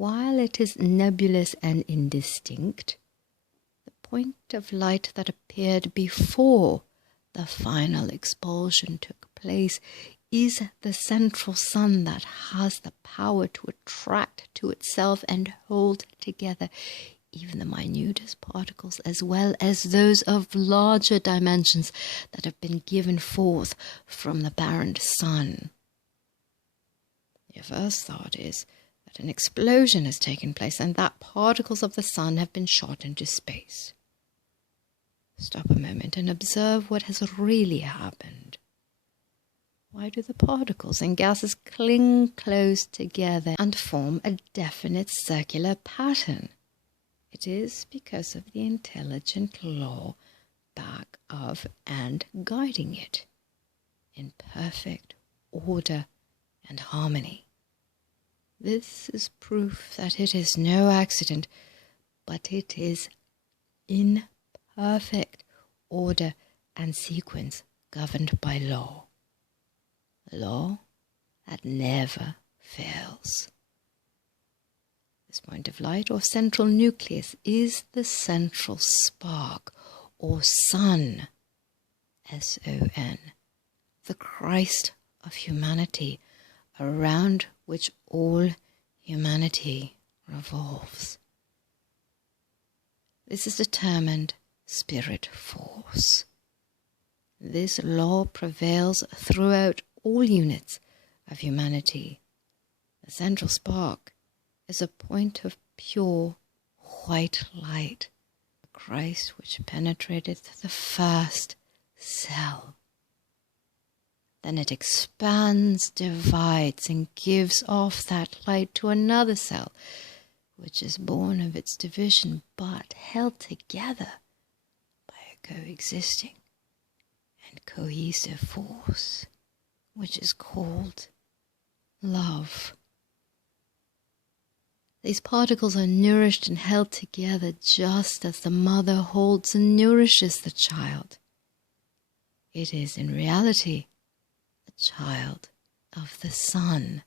while it is nebulous and indistinct, the point of light that appeared before the final expulsion took place is the central sun that has the power to attract to itself and hold together even the minutest particles as well as those of larger dimensions that have been given forth from the parent sun. Your first thought is that an explosion has taken place and that particles of the sun have been shot into space. Stop a moment and observe what has really happened. Why do the particles and gases cling close together and form a definite circular pattern? It is because of the intelligent law back of and guiding it in perfect order and harmony. This is proof that it is no accident, but it is in perfect order and sequence governed by law. Law that never fails. This point of light or central nucleus is the central spark or sun, S-O-N, the Christ of humanity, around which all humanity revolves. This is determined spirit force. This law prevails throughout all units of humanity. The central spark is a point of pure white light, the Christ which penetrated the first cell. Then it expands, divides, and gives off that light to another cell, which is born of its division, but held together by a coexisting and cohesive force, which is called love. These particles are nourished and held together just as the mother holds and nourishes the child. It is in reality a child of the sun,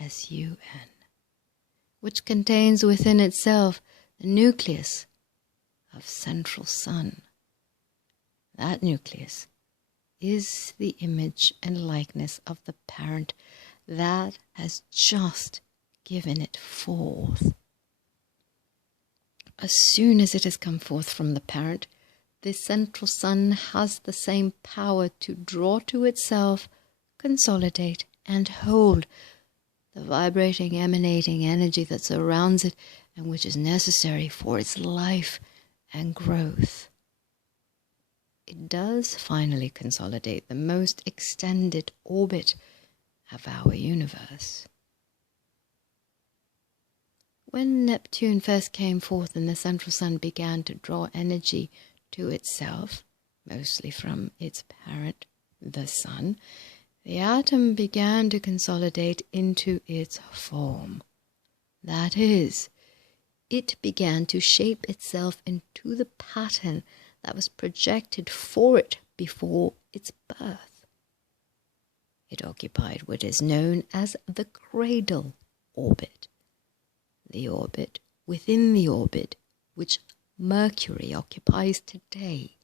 S-U-N, which contains within itself the nucleus of central sun. That nucleus is the image and likeness of the parent that has just given it forth. As soon as it has come forth from the parent, this central sun has the same power to draw to itself, consolidate, and hold the vibrating, emanating energy that surrounds it and which is necessary for its life and growth. It does finally consolidate the most extended orbit of our universe. When Neptune first came forth and the central sun began to draw energy to itself, mostly from its parent, the sun, the atom began to consolidate into its form. That is, it began to shape itself into the pattern that was projected for it before its birth. It occupied what is known as the cradle orbit, the orbit within the orbit which Mercury occupies today.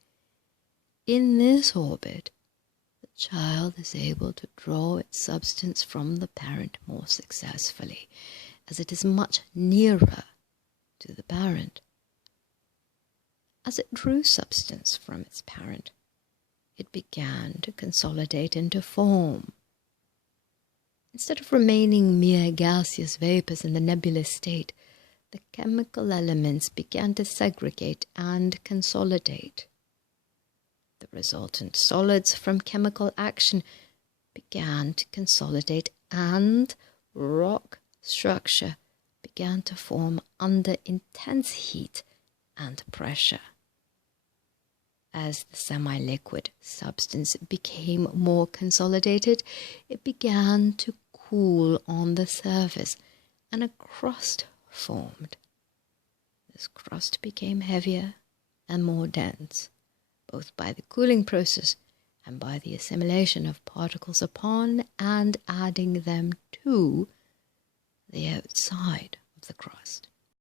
In this orbit, the child is able to draw its substance from the parent more successfully, as it is much nearer to the parent. As it drew substance from its parent, it began to consolidate into form. Instead of remaining mere gaseous vapors in the nebulous state, the chemical elements began to segregate and consolidate. The resultant solids from chemical action began to consolidate, and rock structure began to form under intense heat and pressure. As the semi-liquid substance became more consolidated, it began to cool on the surface, and a crust formed. This crust became heavier and more dense, both by the cooling process and by the assimilation of particles upon and adding them to the outside.